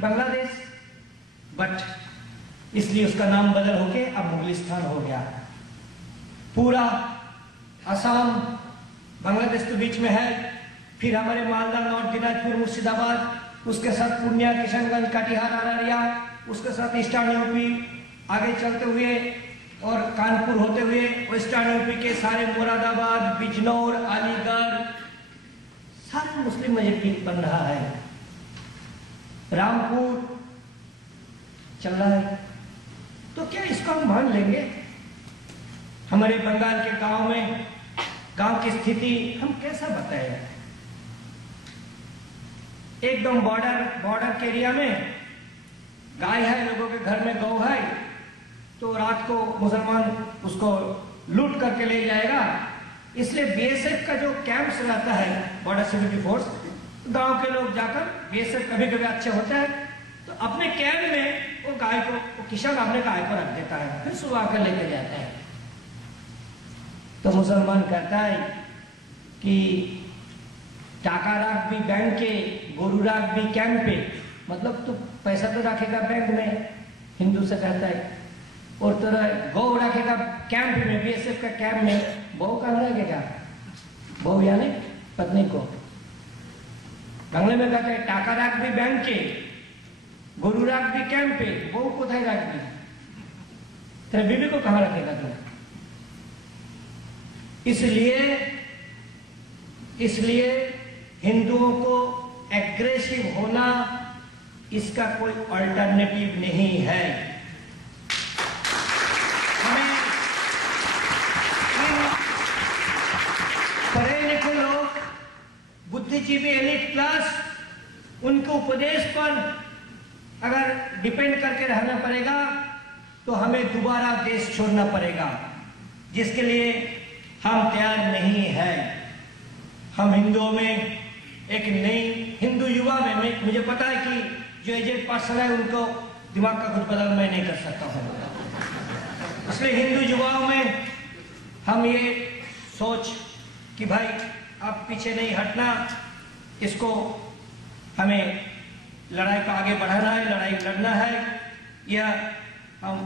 Bangladesh, but इसलिए उसका नाम बदल होके अब मुगलिस्तान हो गया। पूरा असम बांग्लादेश के बीच में है, फिर हमारे मालदा, नॉर्थ दिनाजपुर, मुर्शिदाबाद, उसके साथ पूर्णिया, किशनगंज, कटिहार, अररिया, उसके साथ ईस्टर्न यूपी, आगे चलते हुए और कानपुर होते हुए वेस्टर्न यूपी के सारे मुरादाबाद, बिजनौर, अलीगढ़, सारे मुस्लिम मस्जिद बन रहा है। रामपुर चल रहा है। तो क्या इसको हम मान लेंगे? हमारे बंगाल के गांव में, गांव की स्थिति हम कैसा बताएं? एकदम बॉर्डर के एरिया में गाय है, लोगों के घर में गौ है, तो रात को मुसलमान उसको लूट करके ले जाएगा। इसलिए बीएसएफ का जो कैंप्स रहता है, बॉर्डर सिक्योरिटी फोर्स, गांव के लोग जाकर, बीएसएफ कभी कभी अच्छे होते हैं, तो अपने कैंप में वो गाय को, वो किसान अपने गाय को रख देता है, फिर सुबह आकर लेकर जाता है। तो मुसलमान कहता है कि टाका राख भी बैंक के, गोरू राख भी कैंप पे, मतलब तो पैसा तो रखेगा बैंक में, हिंदू से कहता है, और तरह गौ रखेगा कैंप में, बीएसएफ का कैंप में, बहू कहाँ रखेगा? बहू यानी पत्नी को। बांग्ला में कहते हैं टाका राख भी बैंक के, गोरू राख भी कैंप पे, बहू को थाई राख भी, तेरे बीबी को कहाँ रखेगा तुम? इसलिए हिंदुओं को एग्रेसिव होना, इसका कोई अल्टरनेटिव नहीं है। हमें पढ़े लिखे लोग, बुद्धिजीवी एलिट क्लास, उनके उपदेश पर अगर डिपेंड करके रहना पड़ेगा तो हमें दोबारा देश छोड़ना पड़ेगा, जिसके लिए हम तैयार नहीं है। हम हिंदुओं में एक नई हिंदू युवा में मुझे पता है कि जो एजेड पर्सन है उनको दिमाग का कुछ बदल मैं नहीं कर सकता हूँ, इसलिए हिंदू युवाओं में हम ये सोच कि भाई अब पीछे नहीं हटना, इसको हमें लड़ाई को आगे बढ़ाना है, लड़ाई लड़ना है, यह हम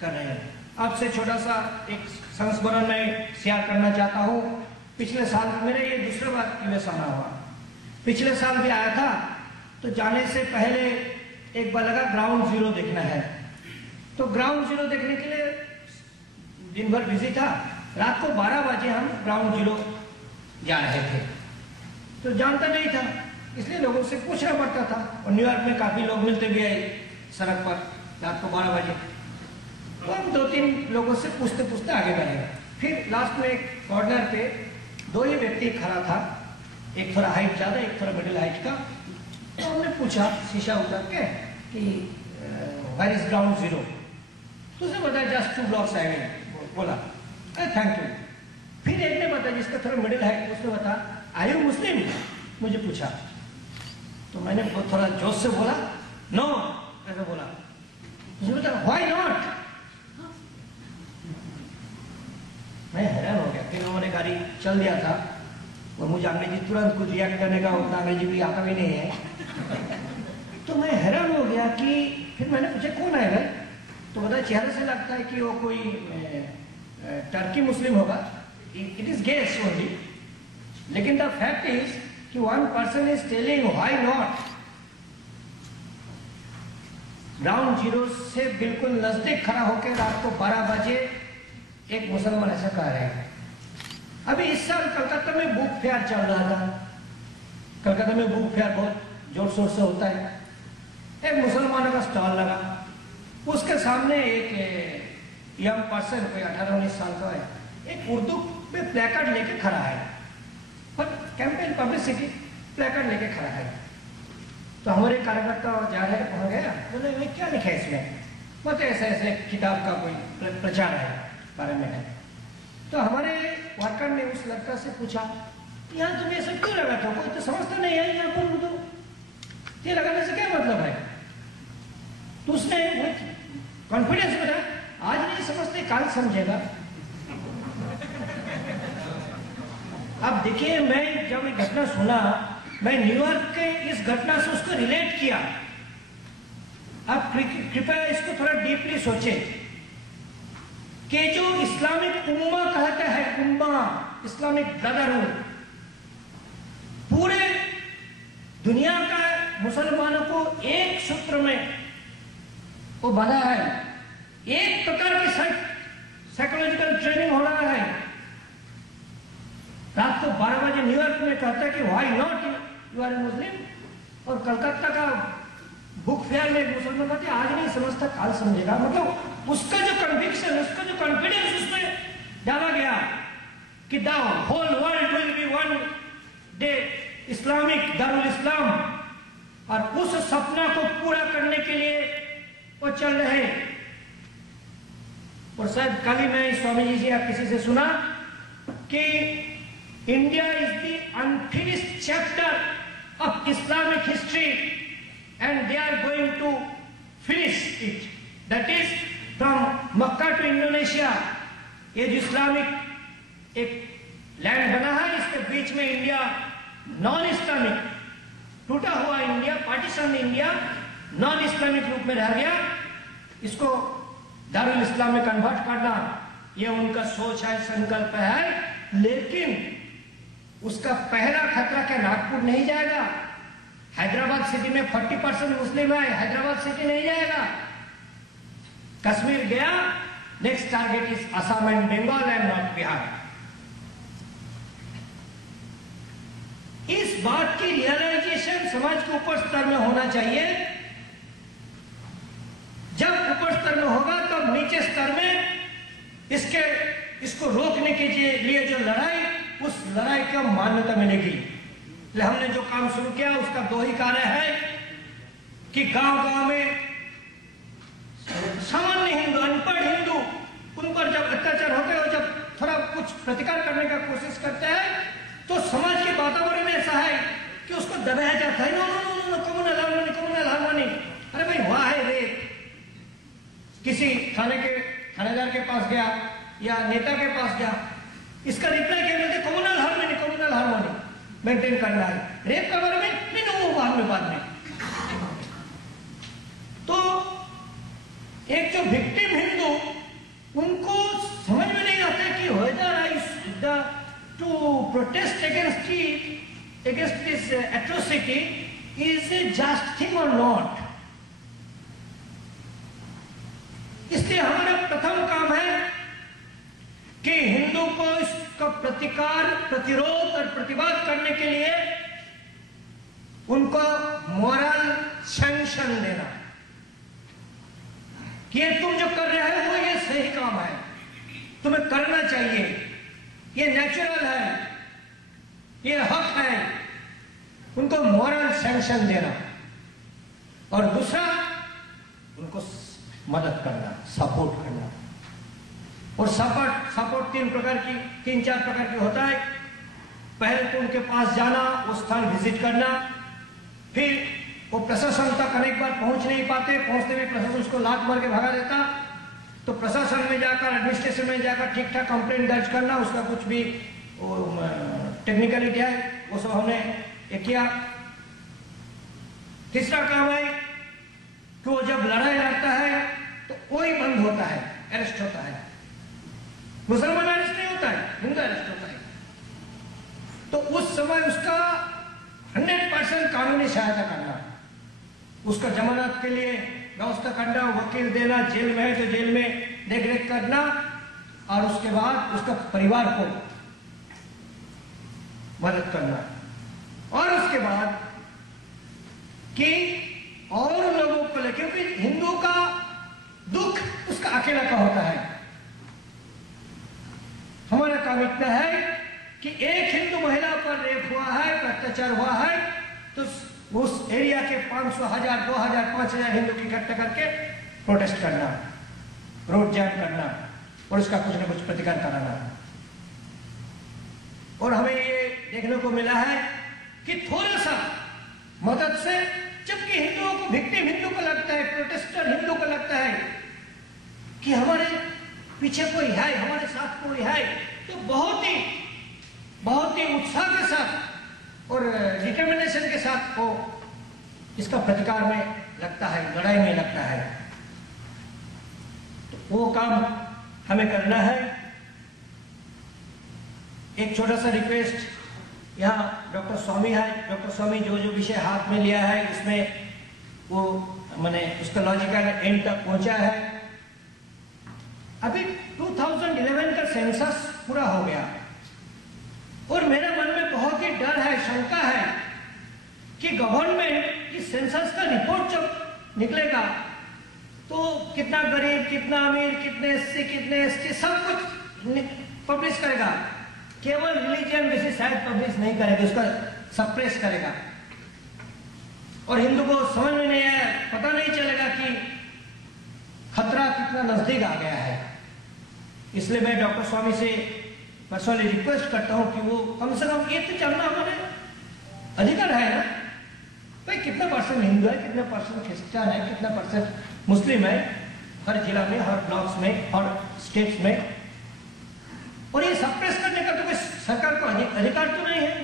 कर रहे हैं। आपसे छोटा सा एक संस्मरण मैं शेयर करना चाहता हूँ। पिछले साल मेरे ये दूसरा बार यूएस आना हुआ, पिछले साल भी आया था, तो जाने से पहले एक बार लगा ग्राउंड जीरो देखना है, तो ग्राउंड जीरो देखने के लिए दिन भर बिजी था, रात को 12 बजे हम ग्राउंड जीरो जा रहे थे, तो जानता नहीं था, इसलिए लोगों से पूछना पड़ता था, और न्यूयॉर्क में काफी लोग मिलते भी आए सड़क पर रात को 12 बजे, तो हम 2-3 लोगों से पूछते पूछते आगे बढ़े। फिर लास्ट में एक कॉर्नर पे 2 ही व्यक्ति खड़ा था, एक थोड़ा हाइट ज्यादा, एक थोड़ा मिडिल हाइट का, तो हमने पूछा शीशा उतर के कि वेयर इज ग्राउंड जीरो, तो उसने बताया जस्ट 2 blocks अवे, बोला थैंक यू। फिर एक ने बताया जिसका थोड़ा मिडिल हाइट, उसने बताया आर यू मुस्लिम, मुझे पूछा, तो मैंने थोड़ा जोश से बोला नो, ऐसा बोला, मुझे बताया व्हाई नॉट, मैं हैरान हो गया। फिर उन्होंने गाड़ी चल दिया था और मुझे अंग्रेजी तुरंत कुछ रिएक्ट करने का उतना अंग्रेजी भी आता भी नहीं है, तो मैं हैरान हो गया कि फिर मैंने पूछा कौन है भाई, तो बताया चेहरे से लगता है कि वो कोई टर्की मुस्लिम होगा, इट इज गेस ओनली, लेकिन द फैक्ट इज कि one person is telling why not. Ground zero से बिल्कुल नजदीक खड़ा होकर रात को 12 बजे एक मुसलमान ऐसा कह रहे हैं। अभी इस साल कलकत्ता में बुक फेयर चल रहा था, कलकत्ता में बुक फेयर बहुत जोर शोर से होता है, एक मुसलमानों का स्टॉल लगा, उसके सामने एक यंग पर्सन, कोई 18-19 साल का है, एक उर्दू में प्लेकार्ड लेके खड़ा है, पर कैंपेन पब्लिसिटी प्लेकार्ड लेके खड़ा है। तो हमारे कार्यकर्ता जा रहे वहां गया, बोले भाई क्या लिखा है इसमें, मतलब ऐसे ऐसे किताब का कोई प्रचार है बारे में है। तो हमारे वर्कर ने उस लड़का से पूछा यहाँ तुम ये सब क्यों लगाते हो, कोई तो समझता नहीं है यहाँ पर उर्दू, ये लगाने से क्या मतलब है। तो उसने कॉन्फिडेंस बताया आज नहीं समझते काल समझेगा। अब देखिए, मैं जब ये घटना सुना, मैं न्यूयॉर्क के इस घटना से उसको रिलेट किया आप कृपया इसको थोड़ा डीपली सोचें कि जो इस्लामिक उम्मा कहता है, उम्मा इस्लामिक ब्रदरहुड, पूरे दुनिया का मुसलमानों को एक सूत्र में वो बंधा है। एक प्रकार की साइकोलॉजिकल ट्रेनिंग हो रहा है। रात को 12 बजे न्यूयॉर्क में कहता है कि why not you are Muslim, और कलकत्ता का बुक फेयर में मुसलमान कहते आज नहीं समझता काल समझेगा। मतलब उसका जो कन्विक्शन, उसका जो कॉन्फिडेंस उसमें डाला गया कि the whole world will be one day Islamic दारुल इस्लाम, और उस सपना को पूरा करने के लिए वो चल रहे। और शायद कल ही मैं स्वामी जी से या किसी से सुना कि India is the unfinished chapter of Islamic history and they are going to finish it, that is from Mecca to Indonesia. ये जो इस्लामिक एक लैंड बना है, इसके बीच में इंडिया नॉन इस्लामिक टूटा हुआ India, Pakistan India non Islamic रूप में रह गया। इसको दारुल इस्लाम में कन्वर्ट करना, यह उनका सोच है, संकल्प है। लेकिन उसका पहला खतरा क्या नागपुर नहीं जाएगा? हैदराबाद सिटी में 40% मुस्लिम है, हैदराबाद सिटी नहीं जाएगा। कश्मीर गया, next target is Assam and Bengal and not Bihar. इस बात की रियलाइजेशन समाज के ऊपर स्तर में होना चाहिए। जब ऊपर स्तर में होगा तब तो नीचे स्तर में इसको रोकने के लिए जो लड़ाई, उस लड़ाई को मान्यता मिलेगी। इसलिए हमने जो काम शुरू किया उसका दो ही कार्य है कि गांव-गांव में सामान्य हिंदू, अनपढ़ हिंदू, उन पर जब अत्याचार होते हैं और जब थोड़ा कुछ प्रतिकार करने का कोशिश करते हैं तो समाज के वातावरण ऐसा है कि उसको दबाया जाता है। No no no no, communal harmony, communal harmony. अरे भाई वाह है रे, किसी थानेदार के पास गया या नेता के पास गया, इसका रिप्लाई क्या मिलते? Communal harmony, communal harmony maintain करना है। रेप के बारे में नहीं, वो बाद में। तो एक जो विक्टिम हिंदू, उनको समझ में नहीं आता कि weather to protest against this atrocity is a just thing or not। इसलिए हमारा प्रथम काम है कि हिंदू को इसका प्रतिकार, प्रतिरोध और प्रतिवाद करने के लिए उनको मोरल सैंक्शन देना कि ये तुम जो कर रहे हो ये सही काम है, तुम्हें करना चाहिए, ये नेचुरल है, ये हक है। उनको मॉरल सैंक्शन देना। और दूसरा, उनको मदद करना, सपोर्ट करना। और सपोर्ट तीन चार प्रकार की होता है। पहले तो उनके पास जाना, वो स्थान विजिट करना, फिर वो प्रशासन तक अनेक बार पहुंच नहीं पाते, पहुंचते भी प्रशासन उसको लात मार के भगा देता, तो प्रशासन में जाकर, एडमिनिस्ट्रेशन में जाकर ठीक ठाक कंप्लेंट दर्ज करना, उसका कुछ भी टेक्निकलिटी है, वो सब हमने किया। तीसरा काम है कि वो जब लड़ाई लड़ता है तो वही बंद होता है, अरेस्ट होता है। मुसलमान अरेस्ट नहीं होता है, हिंदू अरेस्ट होता है। तो उस समय उसका 100% कानूनी सहायता करना, उसका जमानत के लिए व्यवस्था करना, वकील देना, जेल में है तो जेल में देख रेख करना, और उसके बाद उसका परिवार को मदद करना। और उसके बाद कि और लोगों को लेकर, क्योंकि हिंदू का दुख उसका अकेला का होता है। हमारा काम इतना है कि एक हिंदू महिला पर रेप हुआ है, अत्याचार हुआ है, तो उस एरिया के 500, 1000, 2000, 5000 हिंदू की इकट्ठा करके प्रोटेस्ट करना, रोड जाम करना, और उसका कुछ न कुछ प्रतिकार कराना। और हमें ये देखने को मिला है कि थोड़ा सा मदद से, जबकि हिंदुओं को, विक्टिम हिंदू को लगता है, प्रोटेस्टर हिंदू को लगता है कि हमारे पीछे कोई है, हमारे साथ कोई है, तो बहुत ही उत्साह के साथ और डिटर्मिनेशन के साथ वो इसका प्रतिकार में लगता है, लड़ाई में लगता है। तो वो काम हमें करना है। एक छोटा सा रिक्वेस्ट, यहाँ डॉक्टर स्वामी है, डॉक्टर स्वामी जो जो विषय हाथ में लिया है इसमें वो मैंने उसका लॉजिकल एंड तक पहुंचा है। अभी 2011 का सेंसस पूरा हो गया और मेरे मन में बहुत ही डर है, शंका है कि गवर्नमेंट इस सेंसस का रिपोर्ट जब निकलेगा तो कितना गरीब, कितना अमीर, कितने एससी, कितने एसटी, सब कुछ पब्लिश करेगा। केवल रिलीजियन बेसिस शायद पब्लिश नहीं करेगा, उसका सप्रेस करेगा और हिंदू को समझ में नहीं आया, पता नहीं चलेगा कि खतरा कितना नजदीक आ गया है। इसलिए मैं डॉक्टर स्वामी से पर्सनली रिक्वेस्ट करता हूं कि वो कम से कम ये तो जानना हमारे अधिकार है ना, भाई कितना परसेंट हिंदू है, कितना परसेंट क्रिश्चियन है, कितना परसेंट मुस्लिम है हर जिला में, हर ब्लॉक्स में, हर स्टेट्स में। और ये सप्रेस करने का तो कोई सरकार को अधिकार तो नहीं है,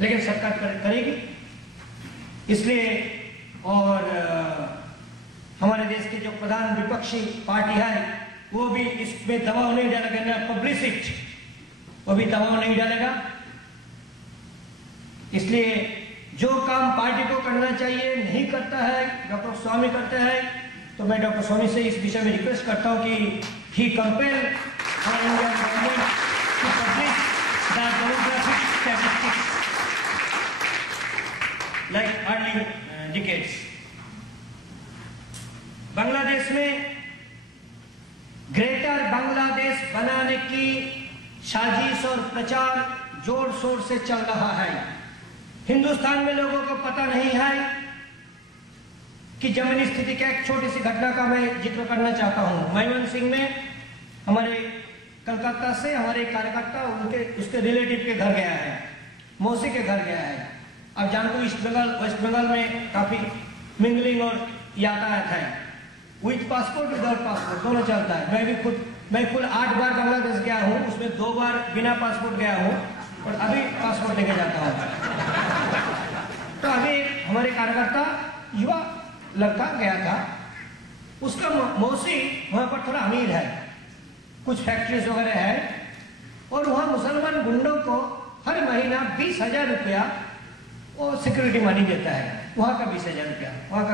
लेकिन सरकार करेगी। इसलिए और हमारे देश के जो प्रधान विपक्षी पार्टी है वो भी इसमें दबाव नहीं डालेगा, ना पब्लिसिटी, वो भी दबाव नहीं डालेगा। इसलिए जो काम पार्टी को करना चाहिए नहीं करता है, डॉक्टर स्वामी करते हैं, तो मैं डॉक्टर स्वामी से इस विषय में रिक्वेस्ट करता हूं कि ही compel our Indian government to publish the demographic statistics like early decades. Bangladesh में ग्रेटर बांग्लादेश बनाने की साजिश और प्रचार जोर शोर से चल रहा है। हिंदुस्तान में लोगों को पता नहीं है कि जमीनी स्थिति का एक छोटी सी घटना का मैं जिक्र करना चाहता हूं। मयमन सिंह में हमारे कलकत्ता से हमारे कार्यकर्ता उसके रिलेटिव के घर गया है, मौसी के घर गया है। अब जानते हो ईस्ट बंगाल वेस्ट बंगाल में काफी मिंगलिंग और यातायात है, विथ पासपोर्ट विदाउट पासपोर्ट दोनों चलता है। मैं खुद 8 बार बांग्लादेश गया हूँ, उसमें 2 बार बिना पासपोर्ट गया हूँ और अभी पासपोर्ट लेके जाता हूँ। तो अभी हमारे कार्यकर्ता युवा लड़का गया था, उसका मौसी वहां पर थोड़ा अमीर है, कुछ फैक्ट्रीज वगैरह है और वहां मुसलमान गुंडों को हर महीना 20,000 रुपया वो सिक्योरिटी मनी देता है। वहां का 20,000 रुपया, वहां का